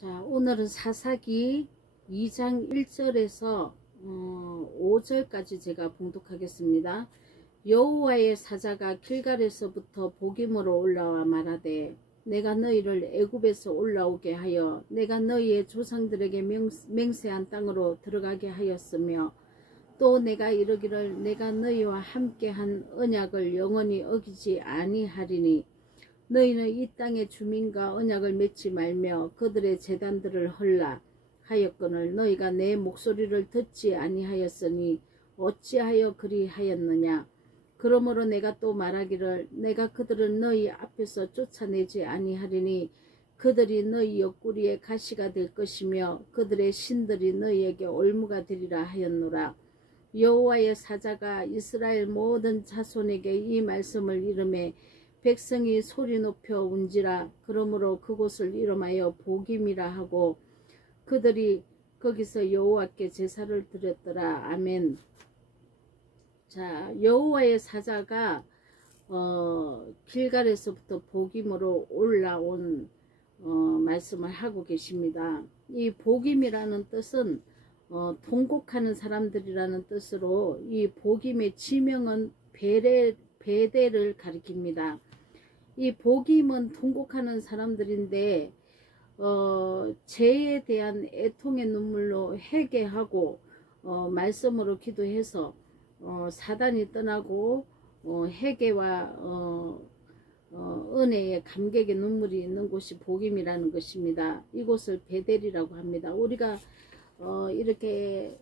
자, 오늘은 사사기 2장 1절에서 5절까지 제가 봉독하겠습니다. 여호와의 사자가 길갈에서부터 보김으로 올라와 말하되 내가 너희를 애굽에서 올라오게 하여 내가 너희의 조상들에게 맹세한 땅으로 들어가게 하였으며 또 내가 이르기를 내가 너희와 함께한 언약을 영원히 어기지 아니하리니 너희는 이 땅의 주민과 언약을 맺지 말며 그들의 제단들을 헐라 하였거늘 너희가 내 목소리를 듣지 아니하였으니 어찌하여 그리하였느냐. 그러므로 내가 또 말하기를 내가 그들을 너희 앞에서 쫓아내지 아니하리니 그들이 너희 옆구리에 가시가 될 것이며 그들의 신들이 너희에게 올무가 되리라 하였노라. 여호와의 사자가 이스라엘 모든 자손에게 이 말씀을 이르매 백성이 소리 높여 운지라. 그러므로 그곳을 이름하여 보김이라 하고 그들이 거기서 여호와께 제사를 드렸더라. 아멘. 자, 여호와의 사자가 길갈에서부터 보김으로 올라온 말씀을 하고 계십니다. 이 보김이라는 뜻은 통곡하는 사람들이라는 뜻으로 이 보김의 지명은 베델을 가리킵니다. 이 보김은 통곡하는 사람들인데 죄에 대한 애통의 눈물로 회개하고 말씀으로 기도해서 사단이 떠나고 회개와 은혜의 감격의 눈물이 있는 곳이 보김이라는 것입니다. 이곳을 베델이라고 합니다. 우리가 이렇게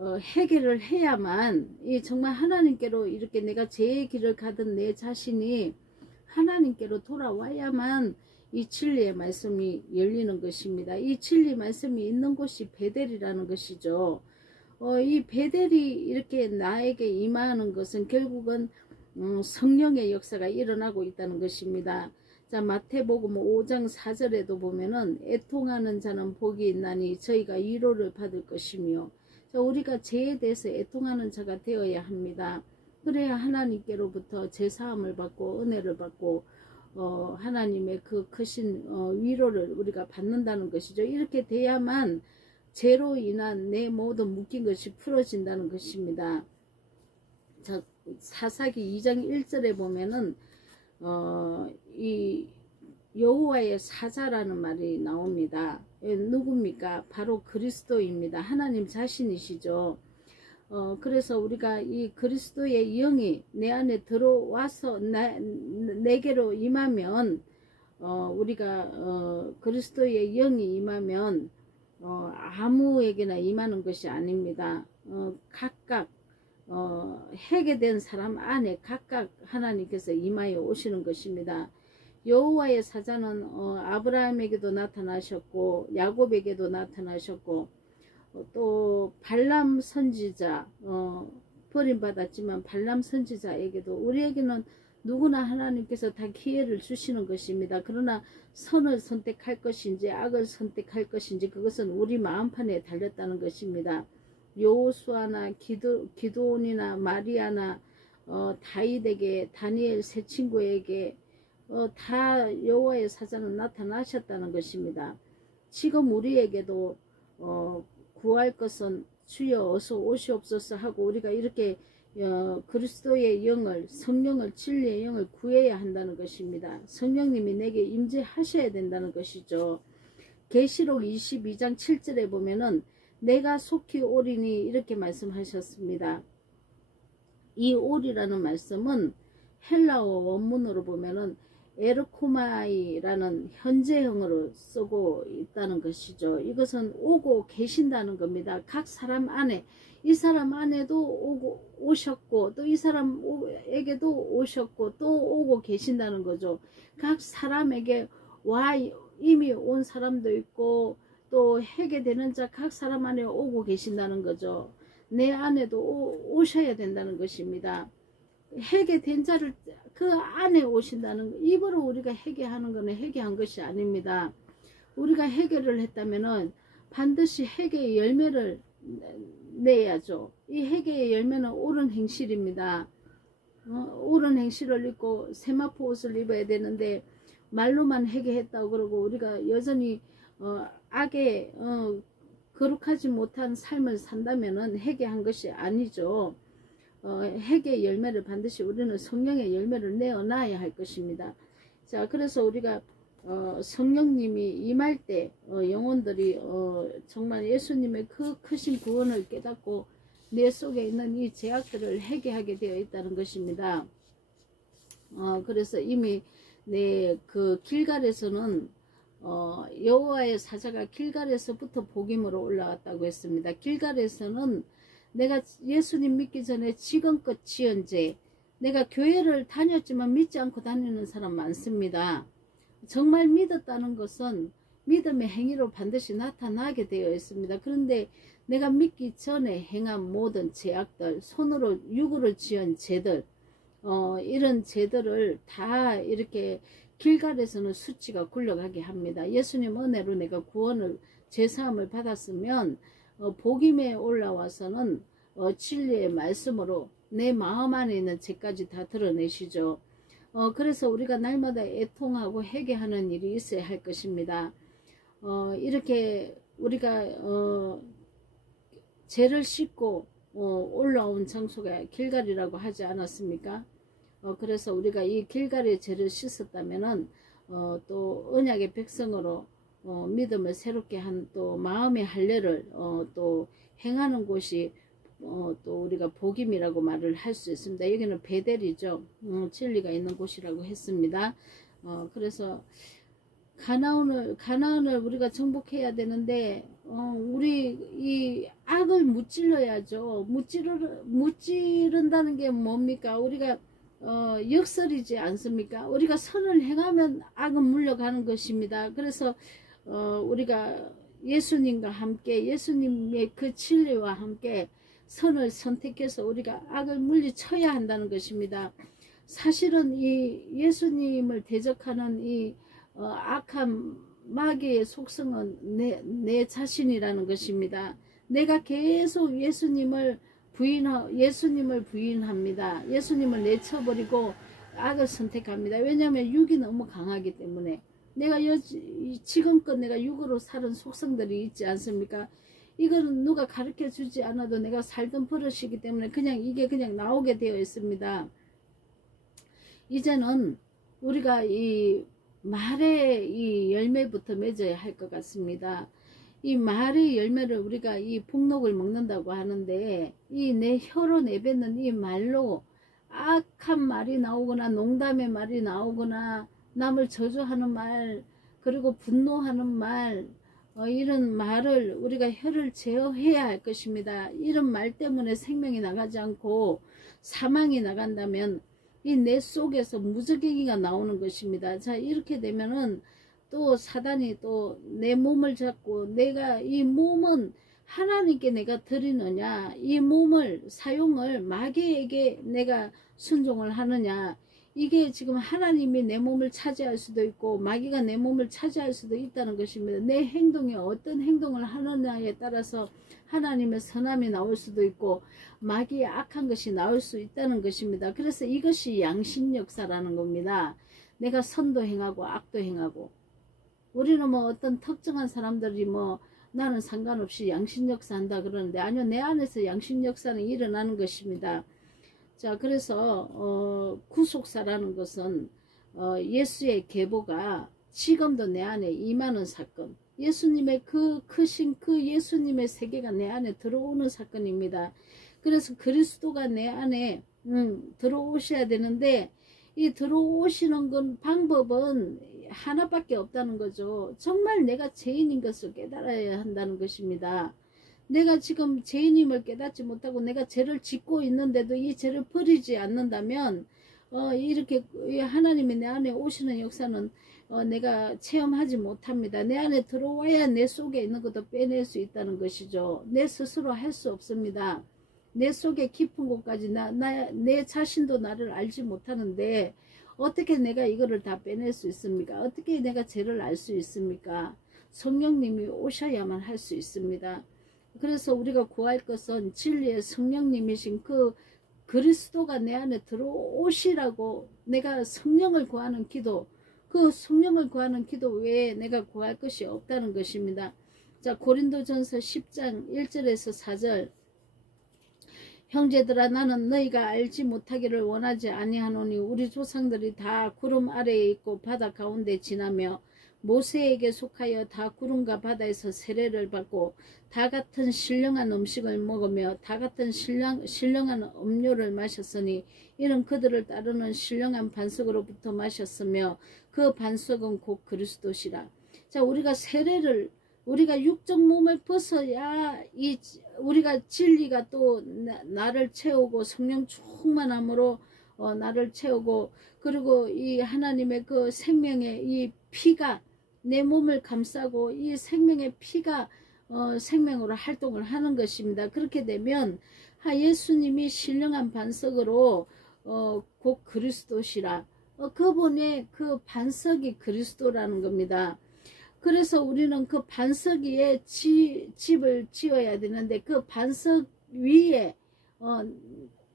해결을 해야만 정말 하나님께로 이렇게 내가 죄의 길을 가던 내 자신이 하나님께로 돌아와야만 이 진리의 말씀이 열리는 것입니다. 이 진리 말씀이 있는 곳이 베델이라는 것이죠. 이 베델이 이렇게 나에게 임하는 것은 결국은 성령의 역사가 일어나고 있다는 것입니다. 자, 마태복음 5장 4절에도 보면은 애통하는 자는 복이 있나니 저희가 위로를 받을 것이며, 자, 우리가 죄에 대해서 애통하는 자가 되어야 합니다. 그래야 하나님께로부터 제사함을 받고 은혜를 받고 하나님의 그 크신 위로를 우리가 받는다는 것이죠. 이렇게 돼야만 죄로 인한 내 모든 묶인 것이 풀어진다는 것입니다. 자, 사사기 2장 1절에 보면은 이 여호와의 사자라는 말이 나옵니다. 누굽니까? 바로 그리스도입니다. 하나님 자신이시죠. 그래서 우리가 이 그리스도의 영이 내 안에 들어와서 내게로 임하면 우리가 그리스도의 영이 임하면 아무에게나 임하는 것이 아닙니다. 각각 해계된 사람 안에 각각 하나님께서 임하여 오시는 것입니다. 여호와의 사자는 아브라함에게도 나타나셨고 야곱에게도 나타나셨고 또 발람 선지자 버림받았지만 발람 선지자에게도 우리에게는 누구나 하나님께서 다 기회를 주시는 것입니다. 그러나 선을 선택할 것인지 악을 선택할 것인지 그것은 우리 마음판에 달렸다는 것입니다. 여호수아나 기드온이나 마리아나 다윗에게 다니엘 세 친구에게 다 여호와의 사자는 나타나셨다는 것입니다. 지금 우리에게도 구할 것은 주여 어서 오시옵소서 하고 우리가 이렇게 그리스도의 영을 성령을 진리의 영을 구해야 한다는 것입니다. 성령님이 내게 임재하셔야 된다는 것이죠. 계시록 22장 7절에 보면은 내가 속히 오리니 이렇게 말씀하셨습니다. 이 오리라는 말씀은 헬라어 원문으로 보면은 에르코마이라는 현재형으로 쓰고 있다는 것이죠. 이것은 오고 계신다는 겁니다. 각 사람 안에 이 사람 안에도 오셨고 또 이 사람에게도 오셨고 또 오고 계신다는 거죠. 각 사람에게 이미 온 사람도 있고 또 해계되는 자 각 사람 안에 오고 계신다는 거죠. 내 안에도 오셔야 된다는 것입니다. 해계된 자를 그 안에 오신다는 거. 입으로 우리가 해계하는 것은 해계한 것이 아닙니다. 우리가 해계를 했다면은 반드시 해계의 열매를 내야죠. 이 해계의 열매는 옳은 행실입니다. 옳은 행실을 입고 세마포 옷을 입어야 되는데 말로만 해계했다고 그러고 우리가 여전히 악에 거룩하지 못한 삶을 산다면은 회개한 것이 아니죠. 회개의 열매를 반드시 우리는 성령의 열매를 내어놔야 할 것입니다. 자, 그래서 우리가 성령님이 임할 때 영혼들이 정말 예수님의 그 크신 구원을 깨닫고 내 속에 있는 이 죄악들을 회개하게 되어 있다는 것입니다. 그래서 이미 그 길갈에서는 여호와의 사자가 길갈에서부터 복임으로 올라왔다고 했습니다. 길갈에서는 내가 예수님 믿기 전에 지금껏 지은 죄, 내가 교회를 다녔지만 믿지 않고 다니는 사람 많습니다. 정말 믿었다는 것은 믿음의 행위로 반드시 나타나게 되어 있습니다. 그런데 내가 믿기 전에 행한 모든 죄악들, 손으로 육으로 지은 죄들, 이런 죄들을 다 이렇게 길갈에서는 수치가 굴러가게 합니다. 예수님 은혜로 내가 구원을 죄사함을 받았으면 복임에 올라와서는 진리의 말씀으로 내 마음 안에 있는 죄까지 다 드러내시죠. 그래서 우리가 날마다 애통하고 회개하는 일이 있어야 할 것입니다. 이렇게 우리가 죄를 씻고 올라온 장소가 길갈이라고 하지 않았습니까? 그래서 우리가 이 길갈의 죄를 씻었다면은 또 언약의 백성으로 믿음을 새롭게 한 또 마음의 할례를 또 행하는 곳이 또 우리가 복임이라고 말을 할 수 있습니다. 여기는 베델이죠. 진리가 있는 곳이라고 했습니다. 그래서 가나안을 우리가 정복해야 되는데 우리 이 악을 무찔러야죠. 무찌른다는 게 뭡니까? 우리가 역설이지 않습니까? 우리가 선을 행하면 악은 물러가는 것입니다. 그래서 우리가 예수님과 함께 예수님의 그 진리와 함께 선을 선택해서 우리가 악을 물리쳐야 한다는 것입니다. 사실은 이 예수님을 대적하는 이 악한 마귀의 속성은 내 자신이라는 것입니다. 내가 계속 예수님을 부인합니다. 예수님을 내쳐버리고 악을 선택합니다. 왜냐하면 육이 너무 강하기 때문에. 내가 지금껏 내가 육으로 살은 속성들이 있지 않습니까? 이거는 누가 가르쳐 주지 않아도 내가 살던 버릇이기 때문에 이게 그냥 나오게 되어 있습니다. 이제는 우리가 이 말의 이 열매부터 맺어야 할 것 같습니다. 이 말의 열매를 우리가 이 복록을 먹는다고 하는데 이 내 혀로 내뱉는 이 말로 악한 말이 나오거나 농담의 말이 나오거나 남을 저주하는 말 그리고 분노하는 말 이런 말을 우리가 혀를 제어해야 할 것입니다. 이런 말 때문에 생명이 나가지 않고 사망이 나간다면 이 내 속에서 무저갱이가 나오는 것입니다. 자, 이렇게 되면은 또 사단이 또 내 몸을 잡고 내가 이 몸은 하나님께 내가 드리느냐, 이 몸을 사용을 마귀에게 내가 순종을 하느냐, 이게 지금 하나님이 내 몸을 차지할 수도 있고 마귀가 내 몸을 차지할 수도 있다는 것입니다. 내 행동에 어떤 행동을 하느냐에 따라서 하나님의 선함이 나올 수도 있고 마귀의 악한 것이 나올 수 있다는 것입니다. 그래서 이것이 양심역사라는 겁니다. 내가 선도 행하고 악도 행하고, 우리는 뭐 어떤 특정한 사람들이 뭐 나는 상관없이 양심역사 한다 그러는데 아니요, 내 안에서 양심역사는 일어나는 것입니다. 자, 그래서 구속사라는 것은 예수의 계보가 지금도 내 안에 임하는 사건, 예수님의 그 크신 그 예수님의 세계가 내 안에 들어오는 사건입니다. 그래서 그리스도가 내 안에 들어오셔야 되는데 이 들어오시는 건 방법은 하나밖에 없다는 거죠. 정말 내가 죄인인 것을 깨달아야 한다는 것입니다. 내가 지금 죄인임을 깨닫지 못하고 내가 죄를 짓고 있는데도 이 죄를 버리지 않는다면 이렇게 하나님이 내 안에 오시는 역사는 내가 체험하지 못합니다. 내 안에 들어와야 내 속에 있는 것도 빼낼 수 있다는 것이죠. 내 스스로 할 수 없습니다. 내 속에 깊은 곳까지 내 자신도 나를 알지 못하는데 어떻게 내가 이거를 다 빼낼 수 있습니까? 어떻게 내가 죄를 알 수 있습니까? 성령님이 오셔야만 할 수 있습니다. 그래서 우리가 구할 것은 진리의 성령님이신 그 그리스도가 내 안에 들어오시라고 내가 성령을 구하는 기도, 그 성령을 구하는 기도 외에 내가 구할 것이 없다는 것입니다. 자, 고린도전서 10장 1절에서 4절. 형제들아, 나는 너희가 알지 못하기를 원하지 아니하노니 우리 조상들이 다 구름 아래에 있고 바다 가운데 지나며 모세에게 속하여 다 구름과 바다에서 세례를 받고 다 같은 신령한 음식을 먹으며 다 같은 신령한 음료를 마셨으니 이는 그들을 따르는 신령한 반석으로부터 마셨으며 그 반석은 곧 그리스도시라. 자, 우리가 세례를, 우리가 육적 몸을 벗어야 우리가 진리가 또 나를 채우고 성령 충만함으로 나를 채우고, 그리고 이 하나님의 그 생명의 이 피가 내 몸을 감싸고 이 생명의 피가 생명으로 활동을 하는 것입니다. 그렇게 되면 예수님이 신령한 반석으로 곧 그리스도시라. 그분의 그 반석이 그리스도라는 겁니다. 그래서 우리는 그 반석 위에 집을 지어야 되는데, 그 반석 위에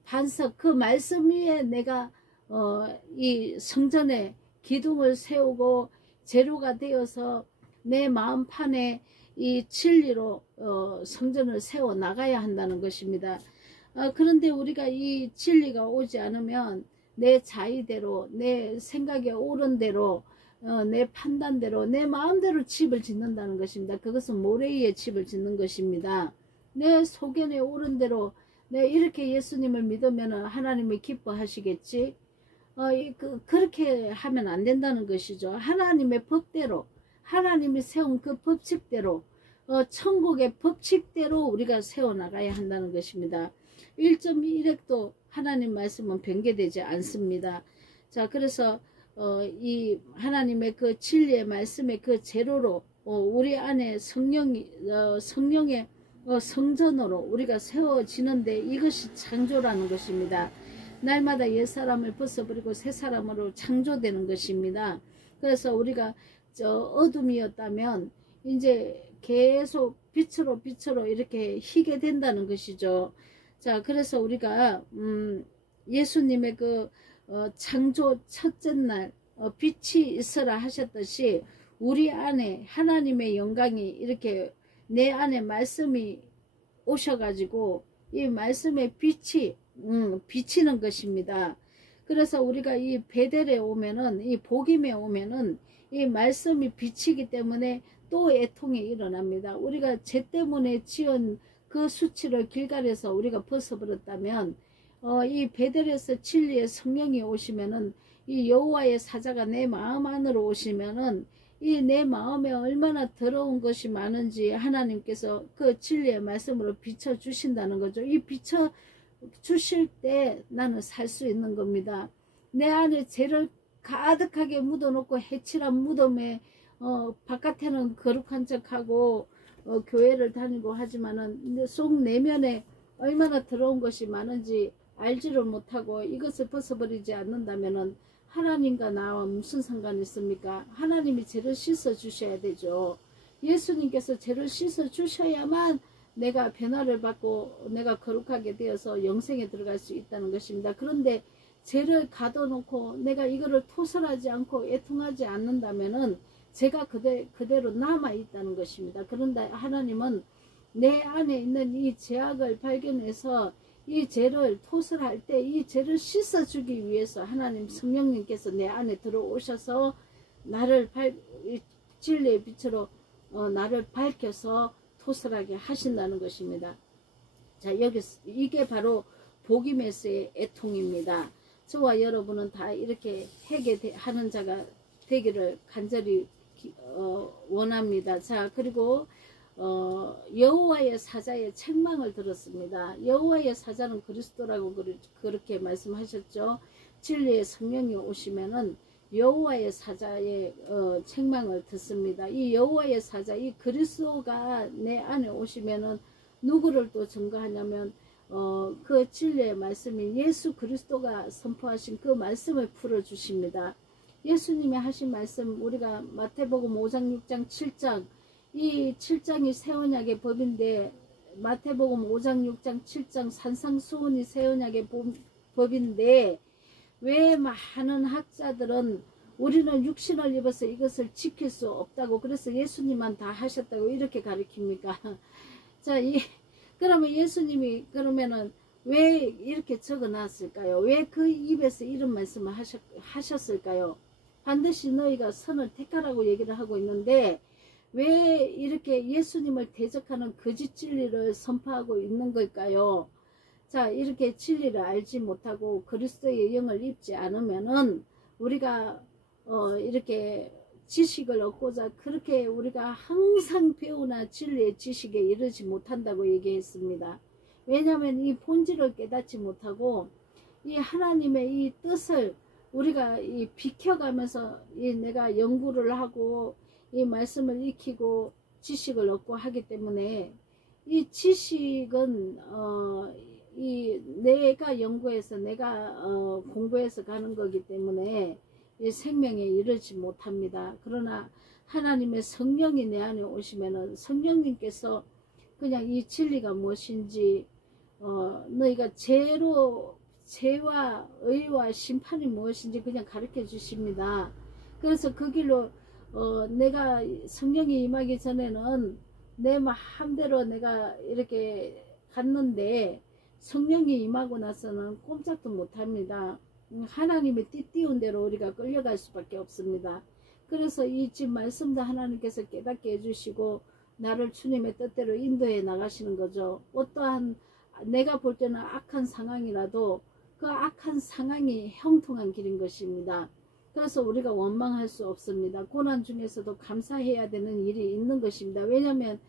반석, 그 말씀 위에 내가 이 성전에 기둥을 세우고 재료가 되어서 내 마음판에 이 진리로 성전을 세워 나가야 한다는 것입니다. 그런데 우리가 이 진리가 오지 않으면 내 자의대로, 내 생각에 옳은 대로, 내 판단대로, 내 마음대로 집을 짓는다는 것입니다. 그것은 모래 위에 집을 짓는 것입니다. 내 소견에 옳은 대로, 내 이렇게 예수님을 믿으면 하나님이 기뻐하시겠지. 그렇게 하면 안 된다는 것이죠. 하나님의 법대로, 하나님이 세운 그 법칙대로, 천국의 법칙대로 우리가 세워나가야 한다는 것입니다. 1.1핵도 하나님 말씀은 변개되지 않습니다. 자, 그래서 이 하나님의 그 진리의 말씀의 그 재료로 우리 안에 성령의 성전으로 우리가 세워지는데, 이것이 창조라는 것입니다. 날마다 옛사람을 벗어버리고 새사람으로 창조되는 것입니다. 그래서 우리가 어둠이었다면 이제 계속 빛으로 이렇게 희게 된다는 것이죠. 자, 그래서 우리가 예수님의 그 창조 첫째 날 빛이 있으라 하셨듯이 우리 안에 하나님의 영광이 이렇게 내 안에 말씀이 오셔가지고 이 말씀의 빛이 비치는 것입니다. 그래서 우리가 이 베델에 오면은, 이 복임에 오면은 이 말씀이 비치기 때문에 또 애통이 일어납니다. 우리가 죄 때문에 지은 그 수치를 길갈에서 우리가 벗어버렸다면, 이 베델에서 진리의 성령이 오시면은, 이 여호와의 사자가 내 마음 안으로 오시면은 이 내 마음에 얼마나 더러운 것이 많은지 하나님께서 그 진리의 말씀으로 비춰 주신다는 거죠. 이 비춰 주실 때 나는 살 수 있는 겁니다. 내 안에 죄를 가득하게 묻어놓고 해칠한 무덤에 바깥에는 거룩한 척하고 교회를 다니고 하지만은 속 내면에 얼마나 더러운 것이 많은지 알지를 못하고 이것을 벗어버리지 않는다면은 하나님과 나와 무슨 상관이 있습니까? 하나님이 죄를 씻어 주셔야 되죠. 예수님께서 죄를 씻어 주셔야만 내가 변화를 받고 내가 거룩하게 되어서 영생에 들어갈 수 있다는 것입니다. 그런데 죄를 가둬놓고 내가 이거를 토설하지 않고 애통하지 않는다면은 죄가 그대로 남아있다는 것입니다. 그런데 하나님은 내 안에 있는 이 죄악을 발견해서 이 죄를 토설할 때 이 죄를 씻어주기 위해서 하나님 성령님께서 내 안에 들어오셔서 나를 진리의 빛으로 나를 밝혀서 토설하게 하신다는 것입니다. 자, 이게 바로 복음에서의 애통입니다. 저와 여러분은 다 이렇게 회개하는 자가 되기를 간절히 원합니다. 자, 그리고 여호와의 사자의 책망을 들었습니다. 여호와의 사자는 그리스도라고 그렇게 말씀하셨죠. 진리의 성령이 오시면은 여호와의 사자의 책망을 듣습니다. 이 여호와의 사자, 이 그리스도가 내 안에 오시면은 누구를 또 증거하냐면 그 진리의 말씀인 예수 그리스도가 선포하신 그 말씀을 풀어주십니다. 예수님이 하신 말씀, 우리가 마태복음 5장 6장 7장, 이 7장이 새 언약의 법인데 마태복음 5장 6장 7장 산상수훈이 새 언약의 법인데 왜 많은 학자들은 우리는 육신을 입어서 이것을 지킬 수 없다고, 그래서 예수님만 다 하셨다고 이렇게 가르칩니까? 자, 그러면 예수님이 그러면은 왜 이렇게 적어 놨을까요? 왜 그 입에서 이런 말씀을 하셨을까요? 반드시 너희가 선을 택하라고 얘기를 하고 있는데 왜 이렇게 예수님을 대적하는 거짓 진리를 선포하고 있는 걸까요? 자, 이렇게 진리를 알지 못하고 그리스도의 영을 입지 않으면은 우리가 이렇게 지식을 얻고자 그렇게 우리가 항상 배우나 진리의 지식에 이르지 못한다고 얘기했습니다. 왜냐하면 이 본질을 깨닫지 못하고 이 하나님의 이 뜻을 우리가 이 비켜가면서 내가 연구를 하고 이 말씀을 익히고 지식을 얻고 하기 때문에 이 지식은 이 내가 연구해서 내가 공부해서 가는 거기 때문에 이 생명에 이르지 못합니다. 그러나 하나님의 성령이 내 안에 오시면은 성령님께서 그냥 이 진리가 무엇인지 너희가 죄와 의와 심판이 무엇인지 그냥 가르쳐 주십니다. 그래서 그 길로 내가 성령이 임하기 전에는 내 마음대로 내가 이렇게 갔는데 성령이 임하고 나서는 꼼짝도 못합니다. 하나님의 띠띠운 대로 우리가 끌려갈 수밖에 없습니다. 그래서 이 집 말씀도 하나님께서 깨닫게 해주시고 나를 주님의 뜻대로 인도해 나가시는 거죠. 어떠한 내가 볼 때는 악한 상황이라도 그 악한 상황이 형통한 길인 것입니다. 그래서 우리가 원망할 수 없습니다. 고난 중에서도 감사해야 되는 일이 있는 것입니다. 왜냐하면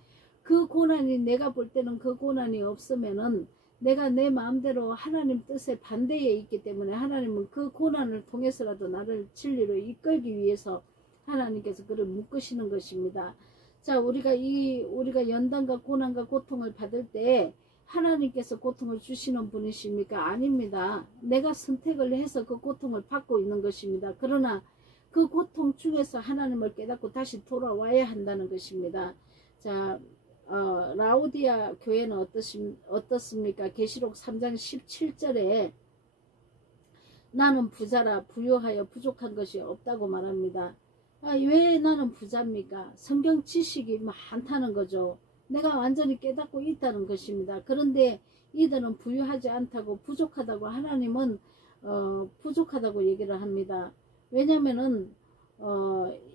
그 고난이 내가 볼 때는 그 고난이 없으면은 내가 내 마음대로 하나님 뜻에 반대에 있기 때문에 하나님은 그 고난을 통해서라도 나를 진리로 이끌기 위해서 하나님께서 그를 묶으시는 것입니다. 자, 우리가 연단과 고난과 고통을 받을 때 하나님께서 고통을 주시는 분이십니까? 아닙니다. 내가 선택을 해서 그 고통을 받고 있는 것입니다. 그러나 그 고통 중에서 하나님을 깨닫고 다시 돌아와야 한다는 것입니다. 자, 라오디아 교회는 어떻습니까? 계시록 3장 17절에 나는 부자라 부유하여 부족한 것이 없다고 말합니다. 왜 나는 부자입니까? 성경 지식이 많다는 거죠. 내가 완전히 깨닫고 있다는 것입니다. 그런데 이들은 부유하지 않다고 부족하다고 하나님은 부족하다고 얘기를 합니다. 왜냐면은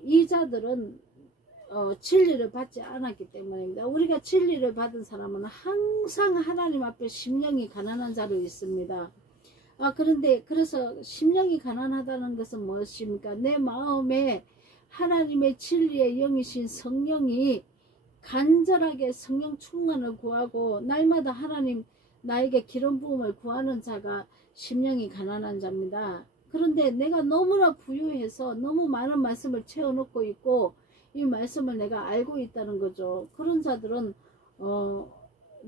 이 자들은 진리를 받지 않았기 때문입니다. 우리가 진리를 받은 사람은 항상 하나님 앞에 심령이 가난한 자로 있습니다. 그런데 그래서 심령이 가난하다는 것은 무엇입니까? 내 마음에 하나님의 진리의 영이신 성령이 간절하게 성령 충만을 구하고 날마다 하나님 나에게 기름 부음을 구하는 자가 심령이 가난한 자입니다. 그런데 내가 너무나 부유해서 너무 많은 말씀을 채워놓고 있고 이 말씀을 내가 알고 있다는 거죠. 그런 자들은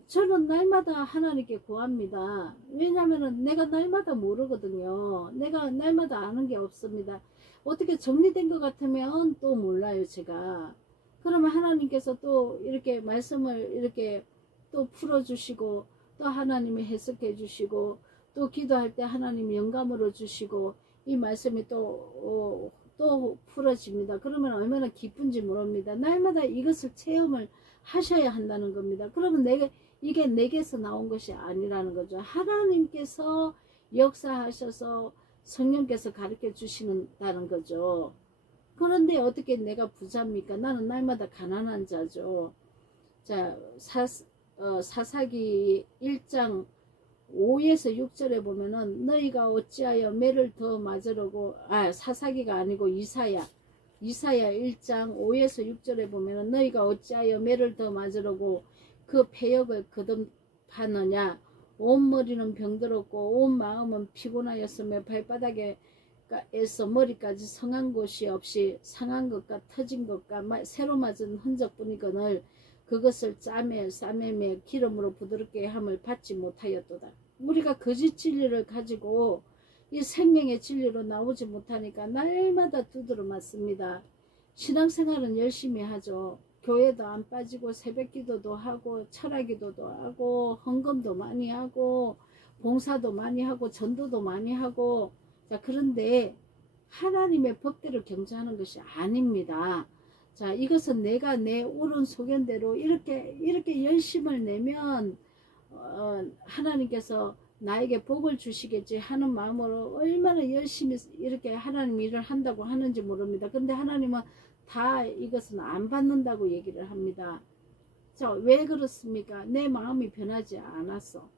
저는 날마다 하나님께 구합니다. 왜냐하면 내가 날마다 모르거든요. 내가 날마다 아는 게 없습니다. 어떻게 정리된 것 같으면 또 몰라요, 제가. 그러면 하나님께서 또 이렇게 말씀을 이렇게 또 풀어주시고 또 하나님이 해석해 주시고 또 기도할 때 하나님이 영감으로 주시고 이 말씀이 또 풀어집니다. 그러면 얼마나 기쁜지 모릅니다. 날마다 이것을 체험을 하셔야 한다는 겁니다. 그러면 이게 내게서 나온 것이 아니라는 거죠. 하나님께서 역사하셔서 성령께서 가르쳐 주시는다는 거죠. 그런데 어떻게 내가 부자입니까? 나는 날마다 가난한 자죠. 자, 사사기 1장 5에서 6절에 보면은 너희가 어찌하여 매를 더 맞으려고 사사기가 아니고 이사야 1장 5에서 6절에 보면은 너희가 어찌하여 매를 더 맞으려고 그 패역을 거듭하느냐 온 머리는 병들었고 온 마음은 피곤하였으며 발바닥에서 머리까지 성한 곳이 없이 상한 것과 터진 것과 새로 맞은 흔적뿐이거늘 그것을 싸매매 기름으로 부드럽게 함을 받지 못하였도다. 우리가 거짓 진리를 가지고 이 생명의 진리로 나오지 못하니까 날마다 두드러 맞습니다. 신앙생활은 열심히 하죠. 교회도 안 빠지고 새벽기도도 하고 철학기도도 하고 헌금도 많이 하고 봉사도 많이 하고 전도도 많이 하고 자 그런데 하나님의 법대로 경주하는 것이 아닙니다. 자, 이것은 내가 내 옳은 소견대로 이렇게 열심을 내면 하나님께서 나에게 복을 주시겠지 하는 마음으로 얼마나 열심히 이렇게 하나님 일을 한다고 하는지 모릅니다. 근데 하나님은 다 이것은 안 받는다고 얘기를 합니다. 자, 왜 그렇습니까? 내 마음이 변하지 않았어.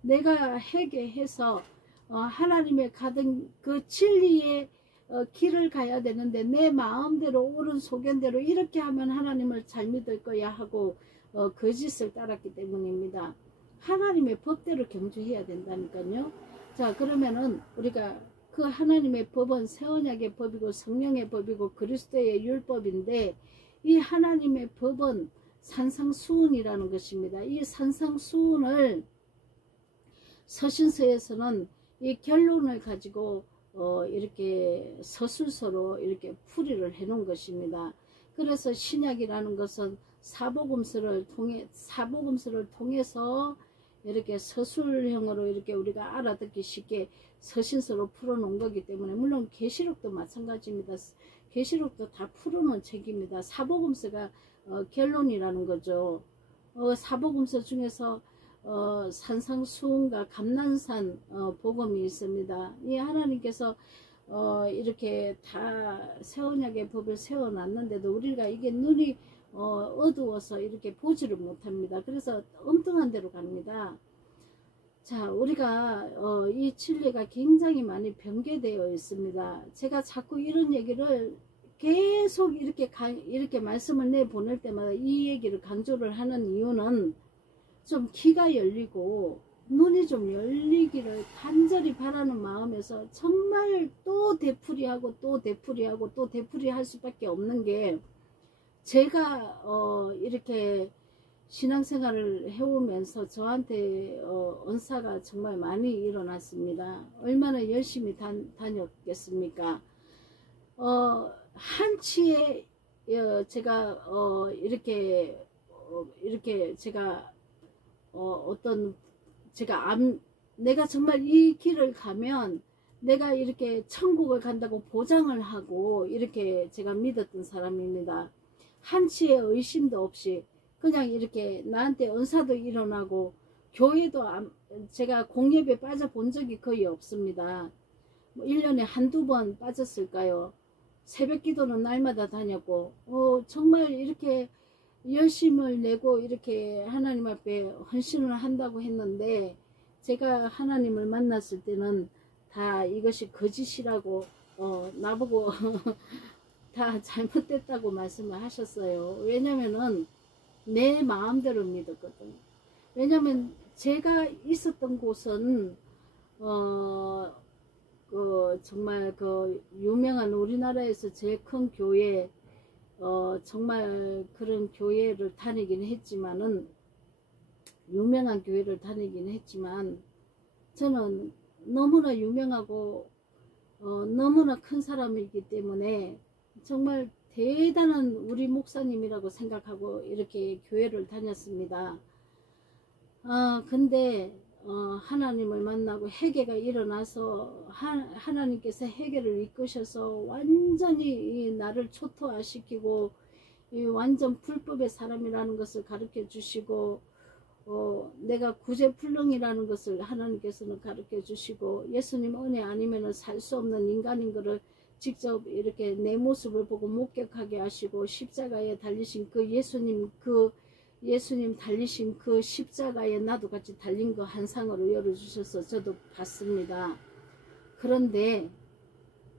내가 회개해서 하나님의 가던 그 진리의 길을 가야 되는데 내 마음대로 옳은 소견대로 이렇게 하면 하나님을 잘 믿을 거야 하고 거짓을 따랐기 때문입니다. 하나님의 법대로 경주해야 된다니까요. 자, 그러면은 우리가 그 하나님의 법은 새 언약의 법이고 성령의 법이고 그리스도의 율법인데 이 하나님의 법은 산상수훈이라는 것입니다. 이 산상수훈을 서신서에서는 이 결론을 가지고 이렇게 서술서로 이렇게 풀이를 해 놓은 것입니다. 그래서 신약이라는 것은 사복음서를 통해서 이렇게 서술형으로 이렇게 우리가 알아듣기 쉽게 서신서로 풀어놓은 거기 때문에, 물론 계시록도 마찬가지입니다. 계시록도 다 풀어놓은 책입니다. 사복음서가 결론이라는 거죠. 사복음서 중에서 산상수훈과 감난산 복음이 있습니다. 이 하나님께서 이렇게 다 새 언약의 법을 세워놨는데도 우리가 이게 눈이 어두워서 이렇게 보지를 못합니다. 그래서 엉뚱한 데로 갑니다. 자, 우리가 이 진리가 굉장히 많이 변개되어 있습니다. 제가 자꾸 이런 얘기를 계속 이렇게 말씀을 내보낼 때마다 이 얘기를 강조를 하는 이유는 좀 귀가 열리고 눈이 좀 열리기를 간절히 바라는 마음에서 정말 또 되풀이하고 또 되풀이하고 또 되풀이할 수밖에 없는 게, 제가 이렇게 신앙생활을 해오면서 저한테 은사가 정말 많이 일어났습니다. 얼마나 열심히 다녔겠습니까? 한치에 제가 이렇게 제가 내가 정말 이 길을 가면 내가 이렇게 천국을 간다고 보장을 하고 이렇게 제가 믿었던 사람입니다. 한치의 의심도 없이 그냥 이렇게 나한테 은사도 일어나고, 교회도 제가 공예배에 빠져본 적이 거의 없습니다. 1년에 한두 번 빠졌을까요? 새벽 기도는 날마다 다녔고, 정말 이렇게 열심을 내고 이렇게 하나님 앞에 헌신을 한다고 했는데, 제가 하나님을 만났을 때는 다 이것이 거짓이라고 나보고 다 잘못됐다고 말씀을 하셨어요. 왜냐면은 내 마음대로 믿었거든요. 왜냐면 제가 있었던 곳은 정말 유명한 우리나라에서 제일 큰 교회, 정말 그런 교회를 다니긴 했지만은, 유명한 교회를 다니긴 했지만, 저는 너무나 유명하고 너무나 큰 사람이기 때문에 정말 대단한 우리 목사님이라고 생각하고 이렇게 교회를 다녔습니다. 근데 하나님을 만나고 회개가 일어나서 하나님께서 회개를 이끄셔서 완전히 나를 초토화시키고 완전 불법의 사람이라는 것을 가르쳐 주시고, 내가 구제불능이라는 것을 하나님께서는 가르쳐 주시고, 예수님 은혜 아니면 살 수 없는 인간인 것을 직접 이렇게 내 모습을 보고 목격하게 하시고, 십자가에 달리신 예수님 달리신 그 십자가에 나도 같이 달린 거 한 상으로 열어주셔서 저도 봤습니다. 그런데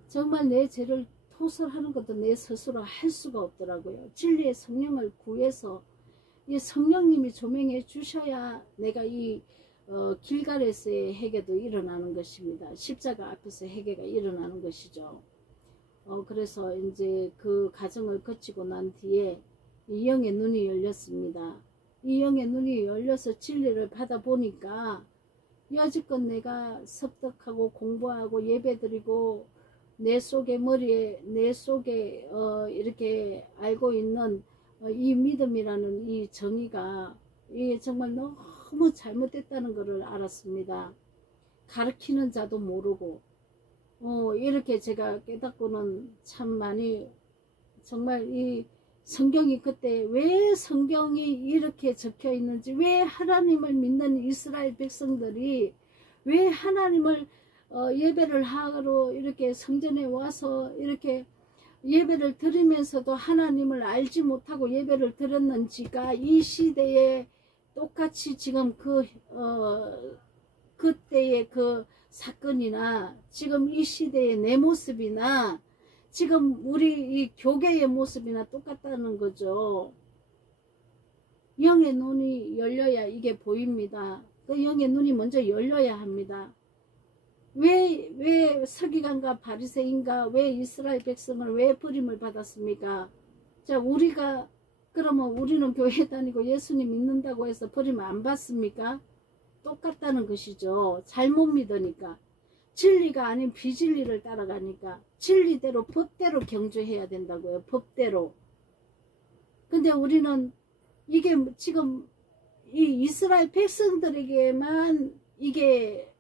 정말 내 죄를 토설하는 것도 내 스스로 할 수가 없더라고요. 진리의 성령을 구해서 이 성령님이 조명해 주셔야 내가 이 길갈에서의 회개도 일어나는 것입니다. 십자가 앞에서 회개가 일어나는 것이죠. 그래서 이제 그 과정을 거치고 난 뒤에 이 영의 눈이 열렸습니다. 이 영의 눈이 열려서 진리를 받아보니까 여지껏 내가 섭득하고 공부하고 예배드리고 내 속에 이렇게 알고 있는 이 믿음이라는 이 정의가 이게 정말 너무 잘못됐다는 것을 알았습니다. 가르치는 자도 모르고 이렇게 제가 깨닫고는 참 많이 정말 이 성경이 그때 왜 성경이 이렇게 적혀 있는지, 왜 하나님을 믿는 이스라엘 백성들이 왜 하나님을 예배를 하러 이렇게 성전에 와서 이렇게 예배를 드리면서도 하나님을 알지 못하고 예배를 드렸는지가 이 시대에 똑같이 지금 그때의 그 사건이나 지금 이 시대의 내 모습이나 지금 우리 이 교계의 모습이나 똑같다는 거죠. 영의 눈이 열려야 이게 보입니다. 그 영의 눈이 먼저 열려야 합니다. 왜 서기관과 바리새인과 왜 이스라엘 백성을 왜 버림을 받았습니까? 자, 우리가 그러면 우리는 교회 다니고 예수님 믿는다고 해서 버림 안 받습니까? 똑같다는 것이죠. 잘못 믿으니까. 진리가 아닌 비진리를 따라가니까. 진리대로 법대로 경주해야 된다고요. 법대로. 근데 우리는 이게 지금 이 이스라엘 백성들에게만 이게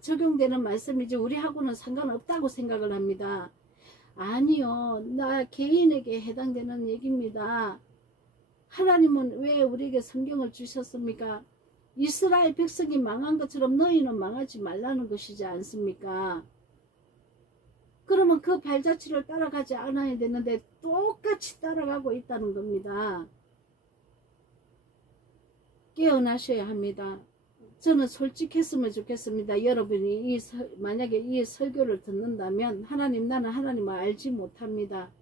적용되는 말씀이지 우리하고는 상관없다고 생각을 합니다. 아니요. 나 개인에게 해당되는 얘기입니다. 하나님은 왜 우리에게 성경을 주셨습니까? 이스라엘 백성이 망한 것처럼 너희는 망하지 말라는 것이지 않습니까? 그러면 그 발자취를 따라가지 않아야 되는데 똑같이 따라가고 있다는 겁니다. 깨어나셔야 합니다. 저는 솔직했으면 좋겠습니다. 여러분이 만약에 이 설교를 듣는다면 하나님, 나는 하나님을 알지 못합니다.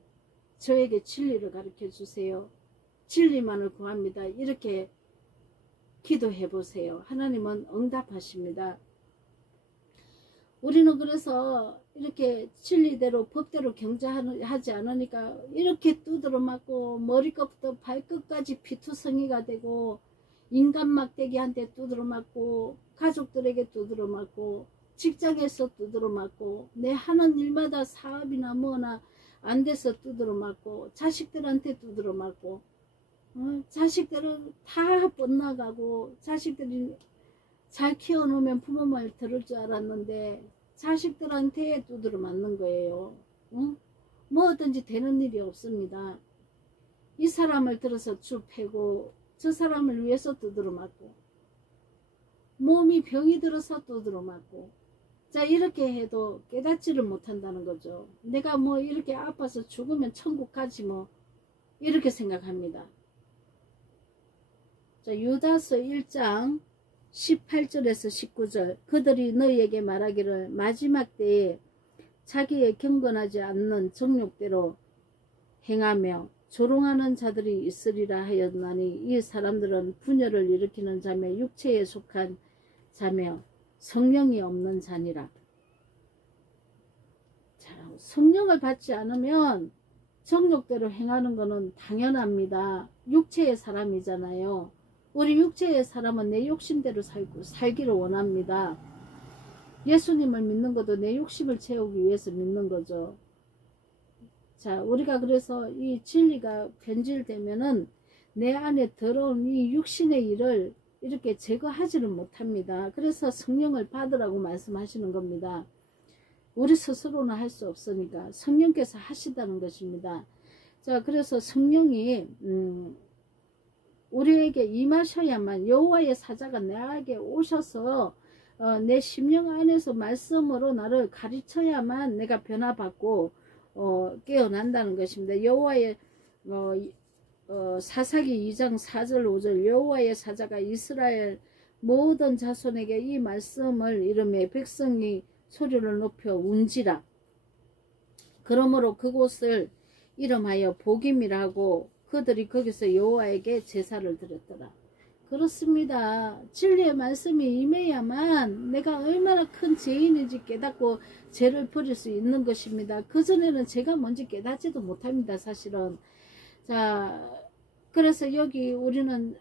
저에게 진리를 가르쳐 주세요. 진리만을 구합니다. 이렇게 기도해 보세요. 하나님은 응답하십니다. 우리는 그래서 이렇게 진리대로 법대로 경자하지 않으니까 이렇게 두드러 맞고 머리끝부터 발끝까지 피투성이가 되고 인간 막대기한테 두드러 맞고 가족들에게 두드러 맞고 직장에서 두드러 맞고 내 하는 일마다 사업이나 뭐나 안 돼서 두드러 맞고 자식들한테 두드러 맞고 자식들은 다 뻗나가고 자식들이 잘 키워놓으면 부모 말 들을 줄 알았는데 자식들한테 두드러 맞는 거예요. 뭐든지 되는 일이 없습니다. 이 사람을 들어서 주 패고 저 사람을 위해서 두드러 맞고 몸이 병이 들어서 두드러 맞고 자 이렇게 해도 깨닫지를 못한다는 거죠. 내가 뭐 이렇게 아파서 죽으면 천국 가지 뭐 이렇게 생각합니다. 자, 유다서 1장 18절에서 19절 그들이 너희에게 말하기를 마지막 때에 자기의 경건하지 않는 정욕대로 행하며 조롱하는 자들이 있으리라 하였나니 이 사람들은 분열을 일으키는 자며 육체에 속한 자며 성령이 없는 자니라. 자, 성령을 받지 않으면 정욕대로 행하는 것은 당연합니다. 육체의 사람이잖아요. 우리 육체의 사람은 내 욕심대로 살기를 원합니다. 예수님을 믿는 것도 내 욕심을 채우기 위해서 믿는 거죠. 자, 우리가 그래서 이 진리가 변질되면은 내 안에 들어온 이 육신의 일을 이렇게 제거하지는 못합니다. 그래서 성령을 받으라고 말씀하시는 겁니다. 우리 스스로는 할 수 없으니까 성령께서 하시다는 것입니다. 자, 그래서 성령이 우리에게 임하셔야만 여호와의 사자가 내게 오셔서 내 심령 안에서 말씀으로 나를 가르쳐야만 내가 변화받고 깨어난다는 것입니다. 여호와의 사사기 2장 4절 5절 여호와의 사자가 이스라엘 모든 자손에게 이 말씀을 이르매 백성이 소리를 높여 운지라. 그러므로 그곳을 이름하여 복임이라고 그들이 거기서 여호와에게 제사를 드렸더라. 그렇습니다. 진리의 말씀이 임해야만 내가 얼마나 큰 죄인인지 깨닫고 죄를 버릴 수 있는 것입니다. 그전에는 제가 뭔지 깨닫지도 못합니다. 사실은. 자, 그래서 여기 우리는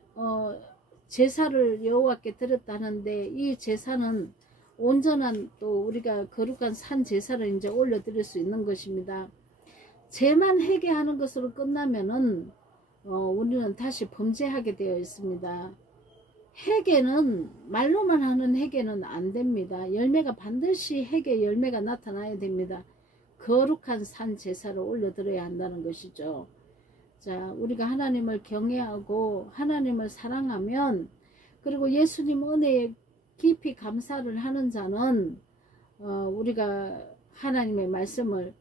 제사를 여호와께 드렸다는데 이 제사는 온전한 또 우리가 거룩한 산 제사를 이제 올려드릴 수 있는 것입니다. 죄만 회개하는 것으로 끝나면은 우리는 다시 범죄하게 되어 있습니다. 회개는 말로만 하는 회개는 안 됩니다. 열매가 반드시 회개 열매가 나타나야 됩니다. 거룩한 산 제사를 올려드려야 한다는 것이죠. 자, 우리가 하나님을 경외하고 하나님을 사랑하면, 그리고 예수님 은혜에 깊이 감사를 하는 자는 우리가 하나님의 말씀을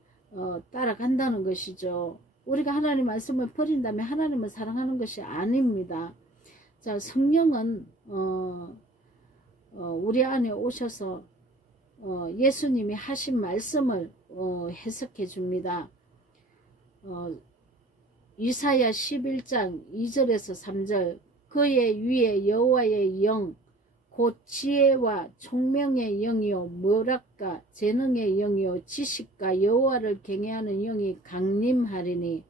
따라간다는 것이죠. 우리가 하나님 말씀을 버린다면 하나님을 사랑하는 것이 아닙니다. 자, 성령은 우리 안에 오셔서 예수님이 하신 말씀을 해석해 줍니다. 이사야 11장 2절에서 3절, 그의 위에 여호와의 영 곧 지혜와 총명의 영이요 묘락과 재능의 영이요 지식과 여호와를 경외하는 영이 강림하리니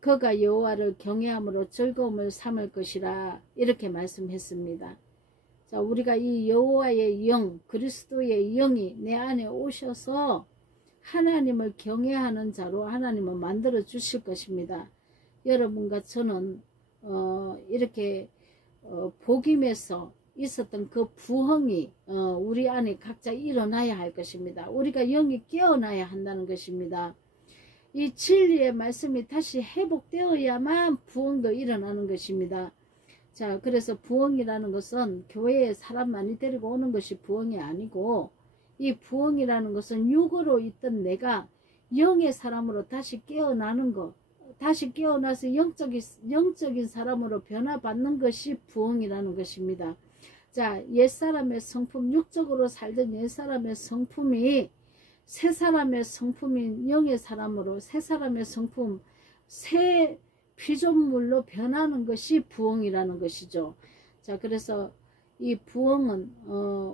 그가 여호와를 경외함으로 즐거움을 삼을 것이라, 이렇게 말씀했습니다. 자, 우리가 이 여호와의 영, 그리스도의 영이 내 안에 오셔서 하나님을 경외하는 자로 하나님을 만들어 주실 것입니다. 여러분과 저는 이렇게 복임에서 있었던 그 부흥이 우리 안에 각자 일어나야 할 것입니다. 우리가 영이 깨어나야 한다는 것입니다. 이 진리의 말씀이 다시 회복되어야만 부흥도 일어나는 것입니다. 자, 그래서 부흥이라는 것은 교회에 사람 많이 데리고 오는 것이 부흥이 아니고, 이 부흥이라는 것은 육으로 있던 내가 영의 사람으로 다시 깨어나는 것, 다시 깨어나서 영적인 사람으로 변화받는 것이 부흥이라는 것입니다. 자, 옛사람의 성품, 육적으로 살던 옛사람의 성품이 새 사람의 성품인 영의 사람으로, 새 사람의 성품, 새 피조물로 변하는 것이 부흥이라는 것이죠. 자, 그래서 이 부흥은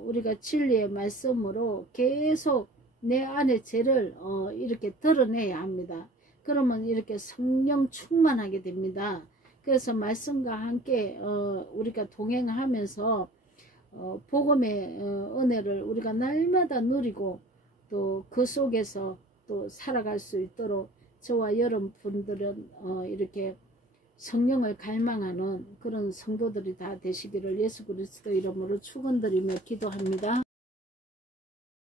우리가 진리의 말씀으로 계속 내 안의 죄를 이렇게 드러내야 합니다. 그러면 이렇게 성령 충만하게 됩니다. 그래서 말씀과 함께 우리가 동행하면서 복음의 은혜를 우리가 날마다 누리고 또 그 속에서 또 살아갈 수 있도록 저와 여러분들은 이렇게 성령을 갈망하는 그런 성도들이 다 되시기를 예수 그리스도 이름으로 축원드리며 기도합니다.